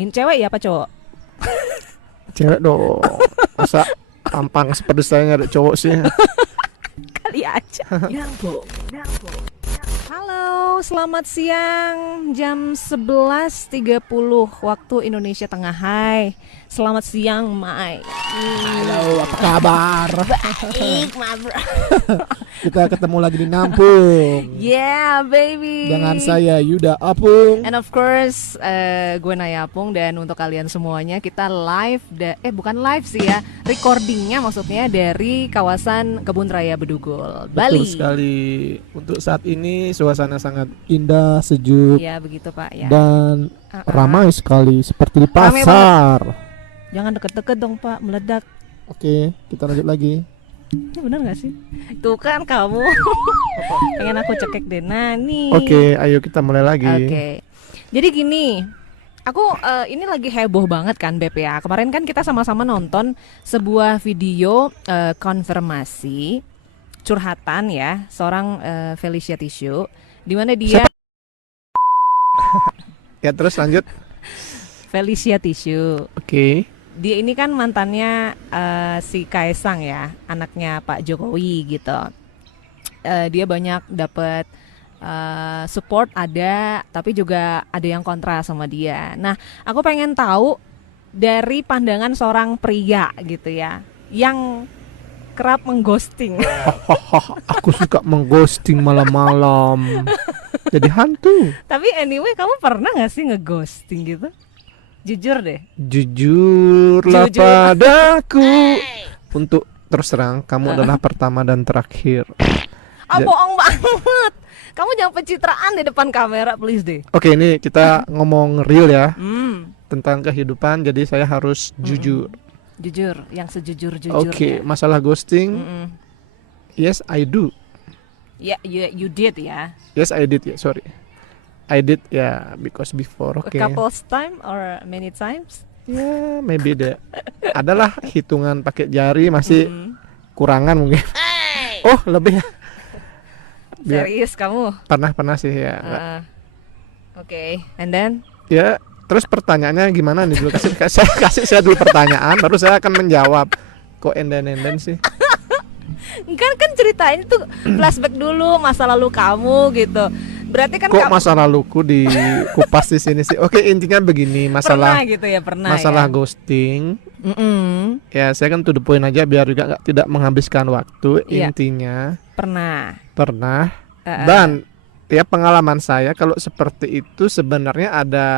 Cewek ya apa cowok? Cewek dong. Masa tampang seperti saya nggak ada cowok sih? Kali aja. Nyambung. Halo, selamat siang. Jam 11.30 waktu Indonesia Tengah. Hai. Selamat siang, Mai. Halo, apa kabar? Baik, ma bro. Kita ketemu lagi di Nampung Yeah, baby. dengan saya Yuda Apung. And of course, gue Naya Apung, dan untuk kalian semuanya kita live bukan live sih ya, recordingnya maksudnya dari kawasan Kebun Raya Bedugul, Bali. Betul sekali. Untuk saat ini suasana sangat indah, sejuk, Ya begitu Pak ya. dan Uh-uh. ramai sekali seperti di Ramai pasar. Jangan deket-deket dong Pak, meledak. Oke, kita lanjut lagi. Ini bener gak sih? Tuh kan kamu pengen aku cekek deh. Nah nih. Oke, ayo kita mulai lagi. Oke. Jadi gini, aku ini lagi heboh banget kan Beb ya. Kemarin kan kita sama-sama nonton sebuah video konfirmasi curhatan ya seorang Felicia Tissue, di mana dia Ya terus lanjut. Felicia Tissue. Oke. Dia ini kan mantannya si Kaesang ya, anaknya Pak Jokowi gitu. Dia banyak dapat support ada, tapi juga ada yang kontra sama dia. Nah, aku pengen tahu dari pandangan seorang pria gitu ya, yang kerap mengghosting. Aku suka mengghosting malam-malam. Jadi hantu. Tapi anyway, kamu pernah gak sih ngeghosting gitu? Jujur deh. Jujurlah Jujur. padaku. Untuk terus terang, kamu adalah pertama dan terakhir. Bohong banget. Kamu jangan pencitraan di depan kamera, please deh. Oke, ini kita ngomong real ya Hmm, tentang kehidupan. Jadi saya harus jujur. jujur, yang sejujur-jujurnya. Oke, masalah ghosting. Mm-mm. Yes, I do. Ya, you did ya. Yes, I did ya. Sorry, I did ya, because before. A Oke. couple of time or many times? Ya, maybe deh. Adalah hitungan pakai jari masih Mm. kurangan mungkin. Oh, lebih ya. Biar- Serius kamu? Pernah sih ya. Nggak. Oke, and then Ya, terus pertanyaannya gimana nih dulu? Kasih saya dulu pertanyaan, baru saya akan menjawab. Kok enden sih? kan ceritain tuh flashback dulu masa lalu kamu gitu. Berarti kan Kok kamu masa laluku dikupas di sini sih? Oke, intinya begini, pernah masalah gitu ya, pernah masalah ya. ghosting. Mm-mm, Ya, saya kan to the point aja biar juga tidak menghabiskan waktu. Iya. Intinya pernah. pernah. Uh-uh. Dan ya pengalaman saya kalau seperti itu sebenarnya ada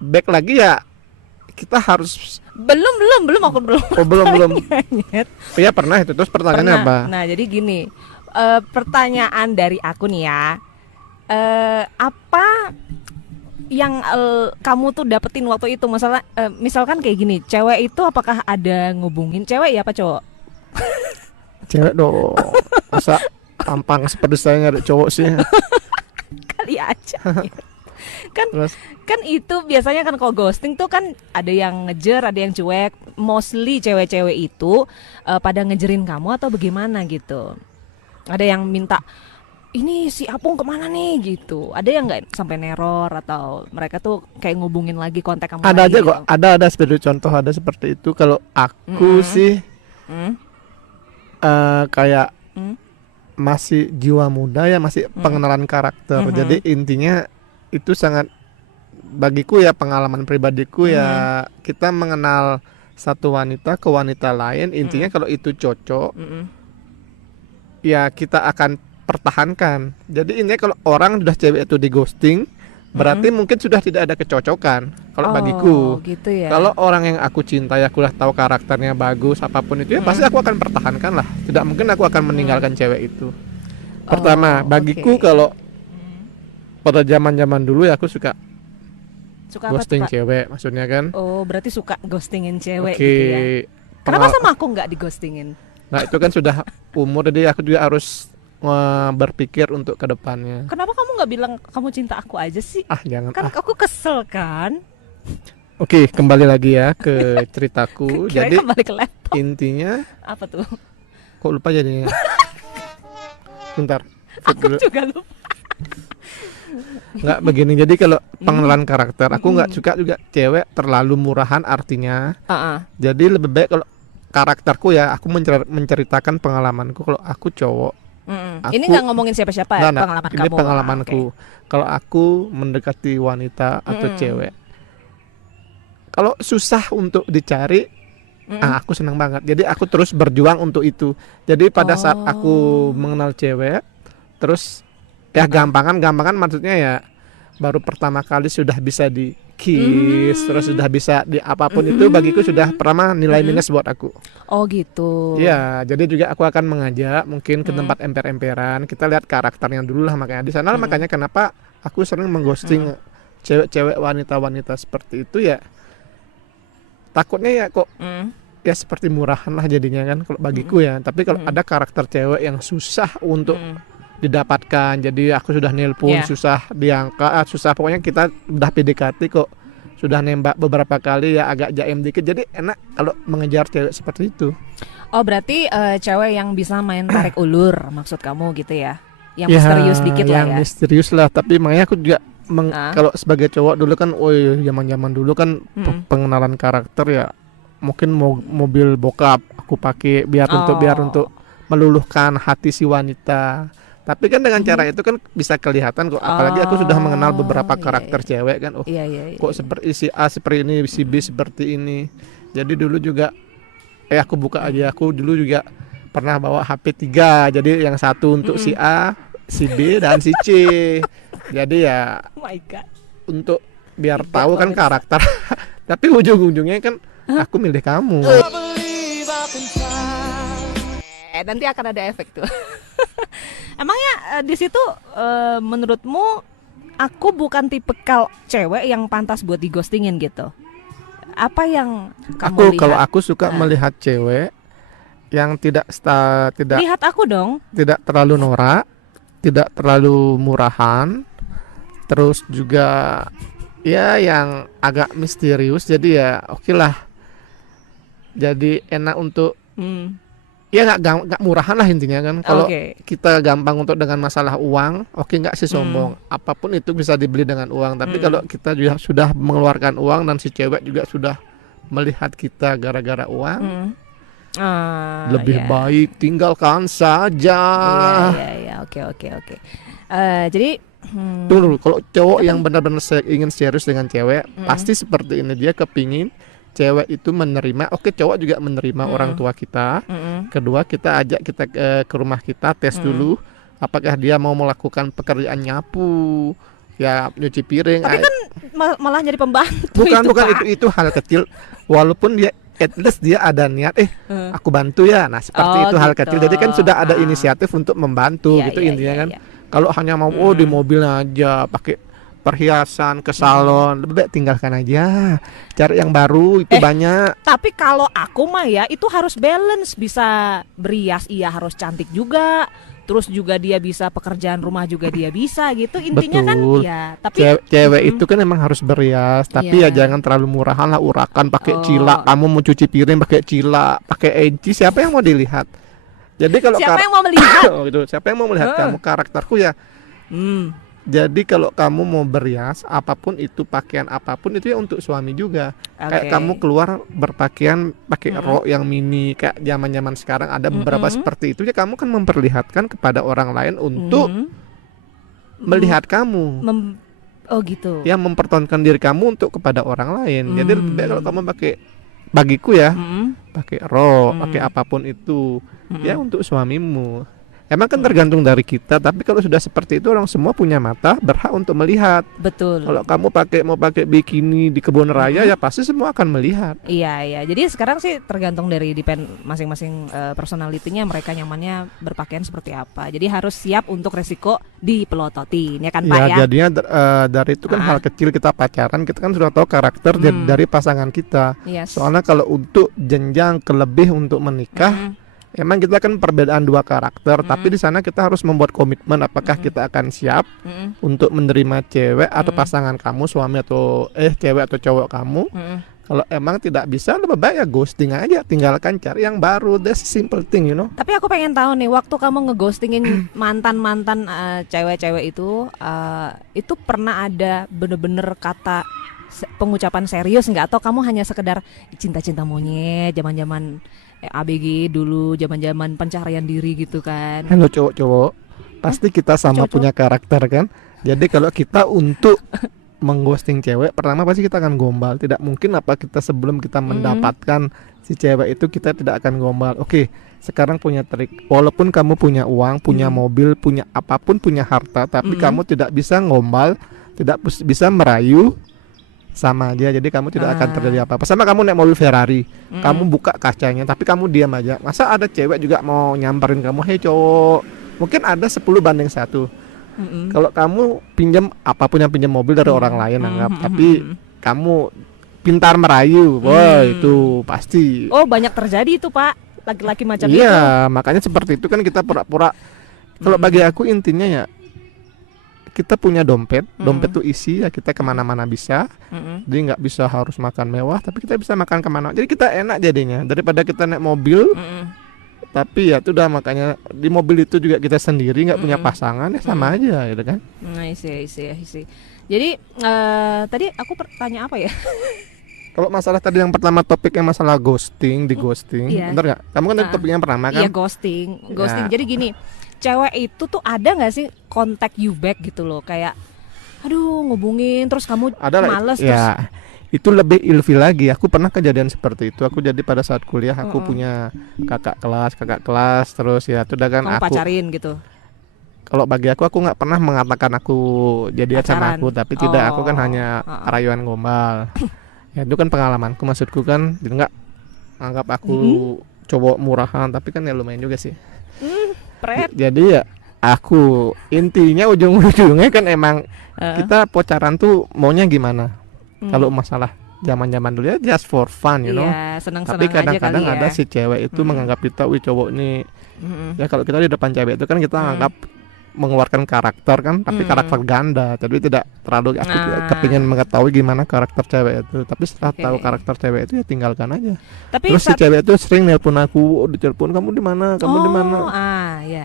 back lagi ya, kita harus Belum aku belum. belum. Nyet. Ya pernah itu. Terus pertanyaannya apa? Nah, jadi gini, pertanyaan dari aku nih ya, apa yang kamu tuh dapetin waktu itu? Misalkan kayak gini, cewek itu apakah ada ngubungin, cewek ya apa cowok? Cewek dong. Masa tampang seperti saya nggak ada cowok sih? Kali aja. Kan Terus kan itu biasanya kan kalau ghosting tuh kan ada yang ngejer, ada yang cuek. Mostly cewek-cewek itu pada ngejerin kamu atau bagaimana gitu. Ada yang minta, ini si Apung kemana nih gitu. Ada yang nggak sampai neror, atau mereka tuh kayak ngubungin lagi, kontak kamu ada lagi aja gitu. kok. Ada seperti contoh, ada seperti itu. Kalau aku sih Hmm? kayak Hmm? masih jiwa muda ya, masih pengenalan karakter. Jadi intinya itu sangat, bagiku ya, pengalaman pribadiku ya, kita mengenal satu wanita ke wanita lain. Intinya kalau itu cocok, Mm-mm. ya kita akan pertahankan. Jadi ini kalau orang udah cewek itu di ghosting, berarti mungkin sudah tidak ada kecocokan. Kalau bagiku, gitu ya. kalau orang yang aku cintai, aku udah tahu karakternya bagus, apapun itu ya pasti aku akan pertahankan lah. Tidak mungkin aku akan meninggalkan cewek itu. Pertama, bagiku oke. kalau pada zaman-zaman dulu ya aku suka Suka apa tuh, ghosting Pak? cewek, maksudnya kan. Oh, berarti suka ghostingin cewek Oke. gitu ya. Kenapa sama aku nggak dighostingin? Nah, itu kan sudah umur, jadi aku juga harus berpikir untuk kedepannya. Kenapa kamu nggak bilang kamu cinta aku aja sih? Ah, jangan. Kan aku kesel kan. Oke, kembali lagi ya ke ceritaku. Kirain Jadi kembali ke laptop. intinya, Apa tuh? kok lupa jadinya. Bentar. Fit Aku dulu. juga lupa. nggak begini. Jadi kalau pengenalan karakter, aku nggak suka juga cewek terlalu murahan artinya. Jadi lebih baik kalau karakterku ya, aku menceritakan pengalamanku. Kalau aku cowok, Ini nggak ngomongin siapa-siapa ya, Nggak, pengalaman ini kamu. pengalamanku. Oke. Kalau aku mendekati wanita atau cewek, kalau susah untuk dicari, aku senang banget. Jadi aku terus berjuang untuk itu. Jadi pada saat aku mengenal cewek, terus ya gampangan maksudnya ya baru pertama kali sudah bisa di kiss, terus sudah bisa di apapun itu bagiku sudah pernah nilai minus buat aku. Oh gitu. Iya, jadi juga aku akan mengajak mungkin ke tempat emper-emperan. Kita lihat karakternya dulu lah, makanya di sana makanya kenapa aku sering mengghosting cewek-cewek, wanita-wanita seperti itu ya. Takutnya ya kok ya seperti murahan lah jadinya kan kalau bagiku ya. Tapi kalau ada karakter cewek yang susah untuk didapatkan, jadi aku sudah nelpon susah diangkat, susah, pokoknya kita udah PDKT kok sudah nembak beberapa kali ya agak jaim dikit, jadi enak kalau mengejar cewek seperti itu. Oh berarti cewek yang bisa main tarik ulur maksud kamu gitu ya? Yang misterius dikit lah yang ya? misterius lah, tapi makanya aku juga kalau sebagai cowok dulu kan, zaman-zaman dulu kan pengenalan karakter ya mungkin mobil bokap aku pakai biar untuk meluluhkan hati si wanita. Tapi kan dengan cara itu kan bisa kelihatan kok, apalagi aku sudah mengenal beberapa karakter cewek kan. Kok seperti si A seperti ini, si B seperti ini. Jadi dulu juga aku buka aja, aku dulu juga pernah bawa HP 3. Jadi yang satu untuk si A, si B dan si C. Jadi ya untuk biar tahu kan karakter. Tapi ujung-ujungnya kan aku milih kamu. Nanti akan ada efek tuh. Emangnya di situ menurutmu aku bukan tipikal cewek yang pantas buat digostingin gitu? Apa yang kamu lihat? Kalau aku suka melihat cewek yang tidak lihat aku dong. Tidak terlalu norak, tidak terlalu murahan, terus juga ya yang agak misterius. Jadi ya oke lah. Jadi enak untuk ya nggak murahan lah intinya kan. Kalau kita gampang untuk dengan masalah uang, nggak sih sombong. Apapun itu bisa dibeli dengan uang. Tapi kalau kita juga sudah mengeluarkan uang dan si cewek juga sudah melihat kita gara-gara uang, lebih baik tinggalkan saja. Iya, oke. Jadi Tunggu, kalau cowok yang benar-benar ingin serius dengan cewek, pasti seperti ini, dia kepingin cewek itu menerima, cowok juga menerima orang tua kita. Kedua, kita ajak kita ke rumah kita, tes dulu apakah dia mau melakukan pekerjaan nyapu, ya nyuci piring. Tapi kan malah jadi pembantu. Bukan itu hal kecil, walaupun dia at least dia ada niat aku bantu ya. Nah seperti itu hal kecil. Jadi kan sudah ada inisiatif untuk membantu gitu intinya kan. Kalau hanya mau di mobil aja pakai perhiasan ke salon, lebih baik tinggalkan aja, cari yang baru itu banyak. Tapi kalau aku mah ya itu harus balance, bisa berias iya harus cantik juga, terus juga dia bisa pekerjaan rumah juga dia bisa gitu intinya. Betul. Kan ya tapi cewek itu kan emang harus berias, tapi ya jangan terlalu murahan lah, urakan pakai cila. Kamu mau cuci piring pakai cila, pakai enci, siapa yang mau dilihat? Jadi kalau siapa yang mau melihat? Gitu, siapa yang mau melihat kamu? Karakterku ya. Jadi kalau kamu mau berias, apapun itu, pakaian apapun itu ya untuk suami juga. Kayak kamu keluar berpakaian pakai rok yang mini, kayak zaman-zaman sekarang ada beberapa seperti itu ya, kamu kan memperlihatkan kepada orang lain untuk melihat kamu. Gitu. Ya mempertontonkan diri kamu untuk kepada orang lain. Jadi lebih baik kalau kamu pakai, bagiku ya, pakai rok, pakai apapun itu, ya untuk suamimu. Emang kan tergantung dari kita, tapi kalau sudah seperti itu orang semua punya mata, berhak untuk melihat. Betul. Kalau kamu mau pakai bikini di kebun raya ya pasti semua akan melihat. Iya. Jadi sekarang sih tergantung dari masing-masing personalitinya, mereka nyamannya berpakaian seperti apa. Jadi harus siap untuk resiko dipelototin ya kan Pak ya. Jadinya dari itu kan hal kecil kita pacaran, kita kan sudah tahu karakter dari pasangan kita. Soalnya kalau untuk jenjang kelebih untuk menikah, emang kita kan perbedaan dua karakter, tapi di sana kita harus membuat komitmen apakah kita akan siap untuk menerima cewek atau pasangan kamu, suami atau cewek atau cowok kamu. Kalau emang tidak bisa, lebih baik ya ghosting aja, tinggalkan, cari yang baru. That's simple thing, you know. Tapi aku pengen tahu nih, waktu kamu ngeghostingin mantan-mantan cewek-cewek itu pernah ada bener-bener kata pengucapan serius nggak? Atau kamu hanya sekedar cinta-cinta monyet, zaman-zaman ABG dulu, zaman-zaman pencarian diri gitu kan? Hello cowok-cowok, pasti kita sama Cowok-cowok. punya karakter kan. Jadi kalau kita untuk mengghosting cewek, pertama pasti kita akan gombal. Tidak mungkin apa kita sebelum kita mendapatkan si cewek itu kita tidak akan gombal. Oke, sekarang punya trik. Walaupun kamu punya uang, punya mobil, punya apapun, punya harta, tapi kamu tidak bisa gombal, tidak bisa merayu, sama aja. Jadi kamu tidak akan terjadi apa-apa. Sama kamu naik mobil Ferrari, kamu buka kacanya, tapi kamu diam aja. Masa ada cewek juga mau nyamperin kamu, hei cowok? Mungkin ada 10-1. Kalau kamu pinjam apapun yang pinjam mobil dari orang lain anggap, tapi kamu pintar merayu, wah itu pasti. Oh, banyak terjadi itu, Pak. Laki-laki macam itu. Iya, makanya seperti itu kan kita pura-pura. Kalau bagi aku intinya ya, kita punya dompet tuh isi ya, kita kemana-mana bisa. Jadi nggak bisa harus makan mewah, tapi kita bisa makan kemana. Jadi kita enak jadinya daripada kita naik mobil. Tapi ya itu udah, makanya di mobil itu juga kita sendiri, nggak punya pasangan, ya sama aja gitu kan. I see. Jadi tadi aku tanya apa ya? Kalau masalah tadi yang pertama topiknya masalah ghosting, di ghosting, Iya. bener nggak? Kamu kan tadi topiknya yang pertama kan? Iya, ghosting. Ya. Jadi gini, cewek itu tuh ada nggak sih contact you back gitu loh, kayak aduh ngubungin terus kamu Ada lah, males ya. Itu lebih ilfil lagi. Aku pernah kejadian seperti itu. Aku jadi pada saat kuliah aku punya kakak kelas, terus ya itu udah kan kamu aku. pacarin gitu. Kalau bagi aku nggak pernah mengatakan aku jadian sama Pacaran. aku, tapi tidak, aku kan Oh, hanya rayuan gombal. Ya itu kan pengalamanku, maksudku kan, jadi nggak anggap aku cowok murahan, tapi kan ya lumayan juga sih. Pret. Jadi ya aku intinya ujung-ujungnya kan emang kita pacaran tuh maunya gimana? Kalau masalah zaman-zaman dulu ya just for fun, you know. Iya, senang-senang Tapi aja kadang-kadang kali ya. ada si cewek itu menganggap kita, wih cowok nih. Ya kalau kita di depan cewek itu kan kita anggap mengeluarkan karakter kan, tapi karakter ganda. Jadi tidak terlalu aku kepingin mengetahui gimana karakter cewek itu. Tapi setelah tahu karakter cewek itu ya tinggalkan aja. Tapi Terus si cewek itu sering nelpon aku, ditelepon kamu di mana? Kamu di mana? Ya.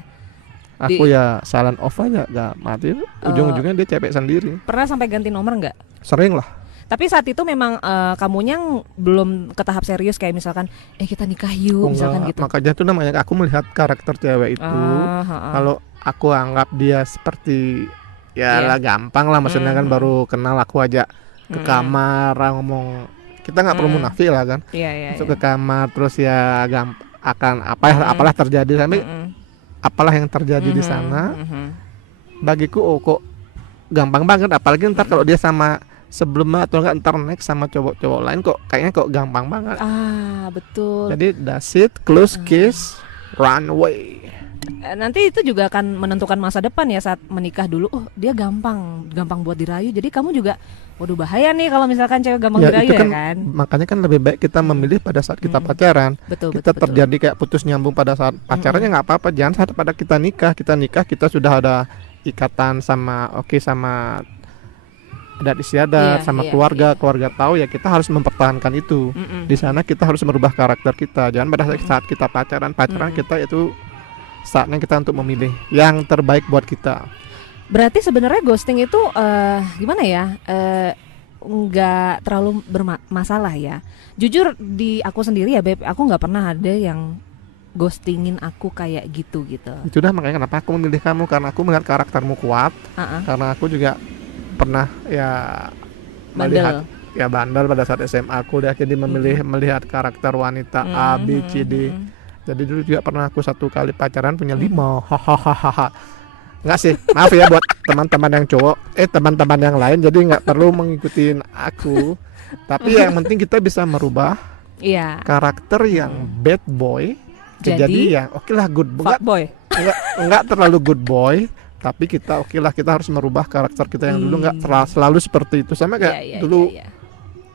Aku ya silent off aja, gak mati. Ujung-ujungnya dia cewek sendiri. Pernah sampai ganti nomor nggak? Sering lah. Tapi saat itu memang kamunya belum ke tahap serius, kayak misalkan kita nikah yuk, misalkan gitu. Makanya itu namanya aku melihat karakter cewek itu. Kalau aku anggap dia seperti ya lah gampang lah, maksudnya kan baru kenal aku aja ke kamar ngomong, kita nggak perlu munafik lah kan. Iya. Masuk ke kamar terus ya akan apalah terjadi, sampai apalah yang terjadi di sana. Bagiku kok gampang banget, apalagi ntar kalau dia sama sebelumnya atau enggak ntar next sama cowok-cowok lain, kok kayaknya kok gampang banget. Betul. Jadi that's it, close kiss, run away. Nanti itu juga akan menentukan masa depan ya saat menikah dulu. Dia gampang buat dirayu. Jadi kamu juga, waduh bahaya nih kalau misalkan cewek gampang dirayu itu kan, ya kan. makanya kan lebih baik kita memilih pada saat kita pacaran. Betul. Kita terjadi kayak putus nyambung pada saat pacarannya nggak apa-apa. Jangan saat pada kita nikah kita sudah ada ikatan sama sama adat istiadat, sama keluarga tahu ya, kita harus mempertahankan itu. Di sana kita harus merubah karakter kita. Jangan pada saat kita pacaran kita itu saatnya kita untuk memilih yang terbaik buat kita. Berarti sebenarnya ghosting itu gimana ya? Nggak terlalu bermasalah ya. Jujur di aku sendiri ya Beb, aku nggak pernah ada yang ghostingin aku kayak gitu. Itu dah makanya kenapa aku memilih kamu, karena aku melihat karaktermu kuat. Karena aku juga pernah ya melihat bandel pada saat SMA aku, udah jadi melihat karakter wanita A B C D. Jadi dulu juga pernah aku 1 kali pacaran punya 5. Hahaha. Enggak sih, maaf ya buat teman-teman yang cowok, teman-teman yang lain, jadi nggak perlu mengikutin aku. Tapi yang penting kita bisa merubah karakter yang bad boy jadi yang lah good boy. Enggak terlalu good boy, tapi kita kita harus merubah karakter kita yang dulu nggak selalu seperti itu. Sama kayak dulu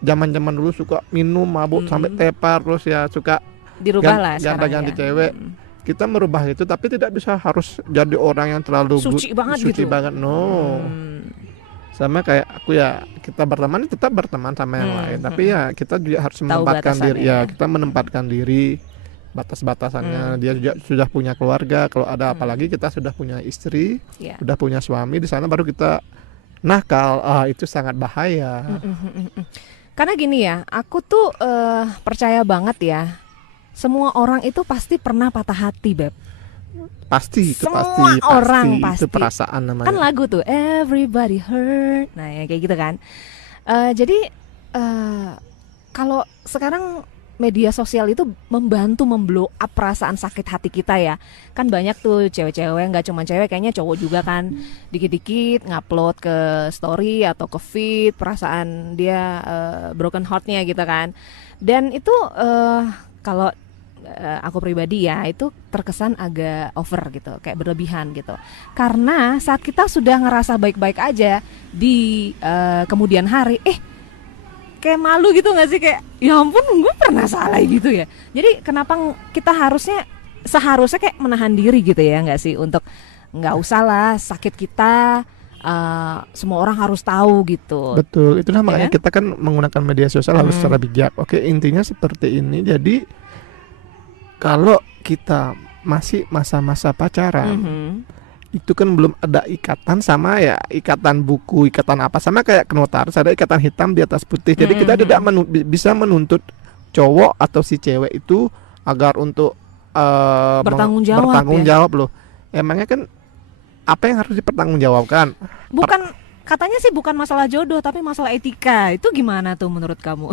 zaman-zaman dulu suka minum mabuk sampai tepar, terus ya suka dirubah lah sekarang ganti cewek. Kita merubah itu, tapi tidak bisa harus jadi orang yang terlalu suci banget gitu. No. Sama kayak aku ya, kita berteman tetap berteman sama yang lain, tapi ya kita juga harus menempatkan diri batasannya. ya, kita menempatkan diri batas-batasannya. Dia juga sudah punya keluarga, kalau ada apalagi kita sudah punya istri, Ya. sudah punya suami, di sana baru kita nakal. Itu sangat bahaya. Karena gini ya, aku tuh percaya banget ya, semua orang itu pasti pernah patah hati, Beb. Pasti itu Semua pasti orang itu pasti. perasaan namanya. Kan lagu tuh Everybody Hurt. Nah, ya kayak gitu kan. Jadi kalau sekarang media sosial itu membantu memblow up perasaan sakit hati kita ya. Kan banyak tuh cewek-cewek, nggak cuma cewek, kayaknya cowok juga kan, dikit-dikit ngupload ke story atau ke feed perasaan dia broken heartnya gitu kan. Dan itu kalau aku pribadi ya, itu terkesan agak over gitu, kayak berlebihan gitu. Karena saat kita sudah ngerasa baik-baik aja di kemudian hari, kayak malu gitu nggak sih, kayak ya ampun gue pernah salah gitu ya. Jadi kenapa kita seharusnya kayak menahan diri gitu ya, nggak sih, untuk nggak usah lah sakit kita semua orang harus tahu gitu. Betul, itulah makanya kan? kita kan menggunakan media sosial harus secara bijak. Oke, intinya seperti ini. Jadi kalau kita masih masa-masa pacaran, itu kan belum ada ikatan, sama ya ikatan buku, ikatan apa, sama kayak ke notaris ada ikatan hitam di atas putih. Jadi kita tidak bisa menuntut cowok atau si cewek itu agar untuk Bertanggung jawab bertanggung ya? jawab loh. Emangnya kan apa yang harus dipertanggungjawabkan? Bukan, katanya sih bukan masalah jodoh, tapi masalah etika. Itu gimana tuh menurut kamu?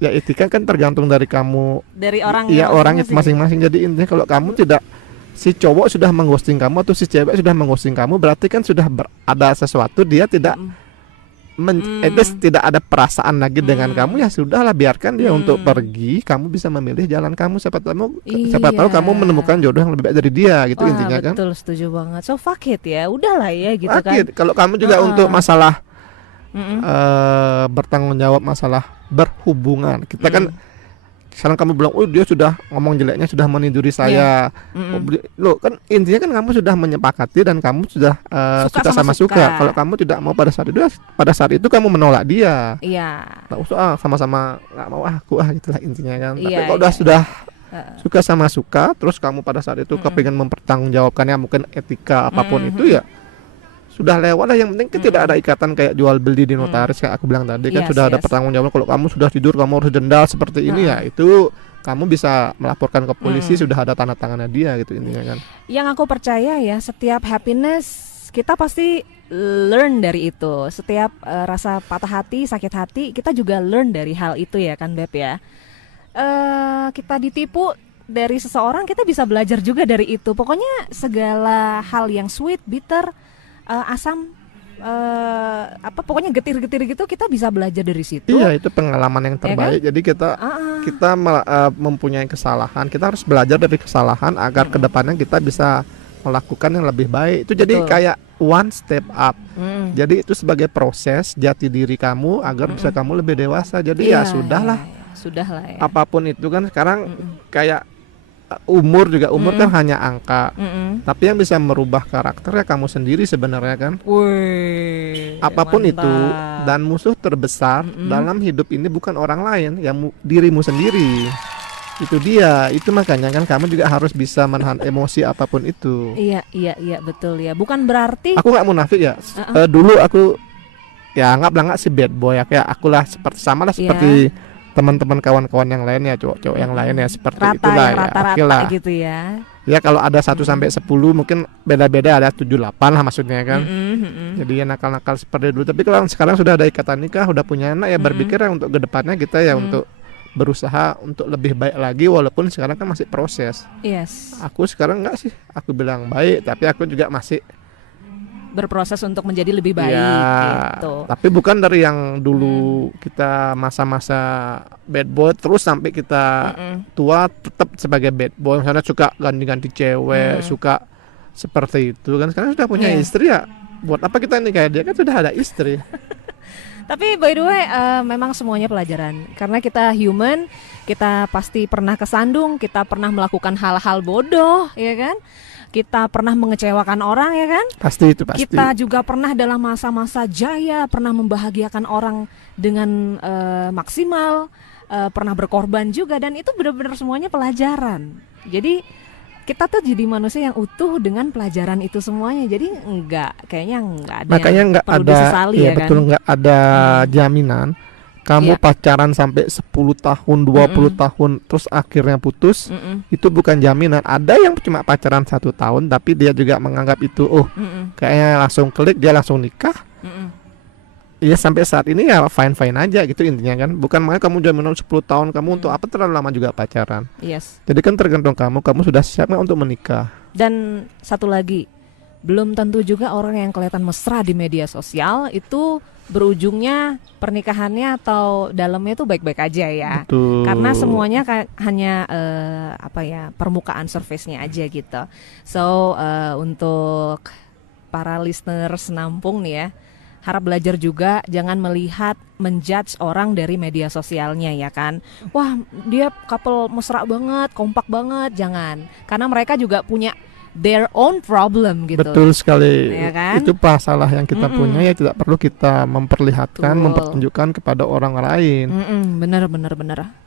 Ya etika kan tergantung dari kamu, Dari orang iya orangnya masing-masing. Jadi intinya kalau kamu tidak, si cowok sudah mengghosting kamu atau si cewek sudah mengghosting kamu, berarti kan sudah ada sesuatu, dia tidak tidak ada perasaan lagi dengan kamu. Ya sudahlah, biarkan dia untuk pergi, kamu bisa memilih jalan kamu. Siapa tahu kamu menemukan jodoh yang lebih baik dari dia gitu. Wah, intinya kan betul, setuju banget. So fuck it ya, udahlah ya gitu Sakit. kan. Kalau kamu juga untuk masalah bertanggung jawab masalah berhubungan, kita kan sekarang kamu bilang, oh dia sudah ngomong jeleknya, sudah meniduri saya. Loh, kan intinya kan kamu sudah menyepakati dan kamu sudah suka sama suka. Kalau kamu tidak mau pada saat itu kamu menolak dia. Iya. Nggak usah sama-sama nggak mau aku itulah intinya kan. Tapi Iya, kalau iya. sudah suka sama suka, terus kamu pada saat itu kepingin mempertanggungjawabkannya, mungkin etika apapun itu, ya sudah lewat lah. Yang penting kan tidak ada ikatan kayak jual beli di notaris kayak aku bilang tadi kan. Sudah ada pertanggungjawaban. Kalau kamu sudah tidur kamu harus denda seperti ini, ya itu kamu bisa melaporkan ke polisi, sudah ada tanda tangannya dia gitu intinya kan. Yang aku percaya ya, setiap happiness kita pasti learn dari itu. Setiap rasa patah hati, sakit hati, kita juga learn dari hal itu ya kan, Beb ya. Kita ditipu dari seseorang, kita bisa belajar juga dari itu. Pokoknya segala hal yang sweet, bitter, asam, pokoknya getir-getir gitu, kita bisa belajar dari situ. Iya, itu pengalaman yang terbaik. kan? Jadi kita mempunyai kesalahan, kita harus belajar dari kesalahan agar kedepannya kita bisa melakukan yang lebih baik. Itu jadi kayak one step up. Jadi itu sebagai proses jati diri kamu agar bisa kamu lebih dewasa. Jadi ya sudahlah. Sudahlah ya. Apapun itu kan sekarang kayak umur kan hanya angka. Tapi yang bisa merubah karakter ya kamu sendiri sebenarnya kan. Wih, Apapun mantap. itu, dan musuh terbesar dalam hidup ini bukan orang lain, ya dirimu sendiri. Itu dia. Itu makanya kan kamu juga harus bisa menahan emosi apapun itu. Iya, betul ya. Bukan berarti Aku nggak munafik ya. Dulu aku ya nggak si bad boy ya, kayak akulah seperti teman-teman kawan-kawan yang lain ya, cowok-cowok yang lain ya, seperti itulah ya. rata-rata Oke lah. gitu ya. Ya kalau ada 1 sampai 10 mungkin beda-beda, ada 7 8 lah maksudnya kan. Jadi ya nakal-nakal seperti dulu. Tapi kalau sekarang sudah ada ikatan nikah, udah punya anak, ya berpikir ya untuk kedepannya kita ya untuk berusaha untuk lebih baik lagi, walaupun sekarang kan masih proses. Yes. Aku sekarang enggak sih, aku bilang baik, tapi aku juga masih Berproses untuk menjadi lebih baik ya, gitu. tapi bukan dari yang dulu kita masa-masa bad boy terus sampai kita tua tetap sebagai bad boy. Misalnya suka ganti-ganti cewek, suka seperti itu kan. Sekarang sudah punya istri, ya buat apa kita nikahin dia, kan sudah ada istri. Tapi by the way, memang semuanya pelajaran. Karena kita human, kita pasti pernah kesandung, kita pernah melakukan hal-hal bodoh, ya kan? Kita pernah mengecewakan orang, ya kan? Pasti itu pasti. Kita juga pernah dalam masa-masa jaya, pernah membahagiakan orang dengan maksimal, pernah berkorban juga, dan itu benar-benar semuanya pelajaran. Jadi kita tuh jadi manusia yang utuh dengan pelajaran itu semuanya. Jadi kayaknya enggak ada Makanya yang nggak perlu ada, disesali, ya ya kan? betul, nggak ada jaminan kamu Iya. pacaran sampai 10 tahun, 20 tahun, terus akhirnya putus. Mm-mm, Itu bukan jaminan. Ada yang cuma pacaran 1 tahun, tapi dia juga menganggap itu, mm-mm, kayaknya langsung klik, dia langsung nikah. mm-mm. Ya sampai saat ini ya fine-fine aja gitu intinya kan. Bukan makanya kamu jaminan 10 tahun, kamu untuk apa terlalu lama juga pacaran. Yes. Jadi kan tergantung kamu sudah siap nggak untuk menikah. Dan satu lagi, belum tentu juga orang yang kelihatan mesra di media sosial itu berujungnya pernikahannya atau dalamnya itu baik-baik aja ya. Betul. Karena semuanya hanya permukaan surface-nya aja gitu. So untuk para listeners Nampung nih ya, harap belajar juga jangan melihat, menjudge orang dari media sosialnya ya kan. Wah, dia couple mesra banget, kompak banget, jangan. Karena mereka juga punya their own problem gitu. Betul sekali. Ya kan? Itu masalah yang kita punya, ya tidak perlu kita memperlihatkan, Betul. mempertunjukkan kepada orang lain. Bener.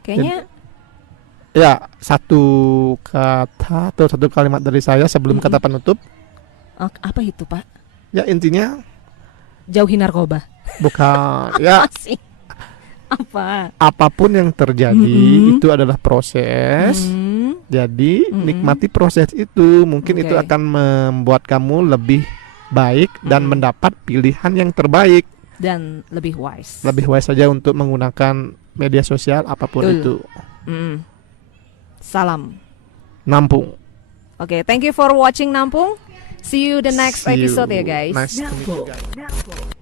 Kayaknya Ya, satu kata atau satu kalimat dari saya sebelum kata penutup. apa itu Pak? Ya intinya Jauhi narkoba. bukan ya, Asik. Apa? apapun yang terjadi itu adalah proses. Jadi nikmati proses itu. Mungkin itu Oke. akan membuat kamu lebih baik dan mendapat pilihan yang terbaik. Dan lebih wise. Lebih wise saja untuk menggunakan media sosial apapun Betul. itu. Salam. Nampung. Oke, thank you for watching Nampung. See you the next See you episode ya guys. next week, guys.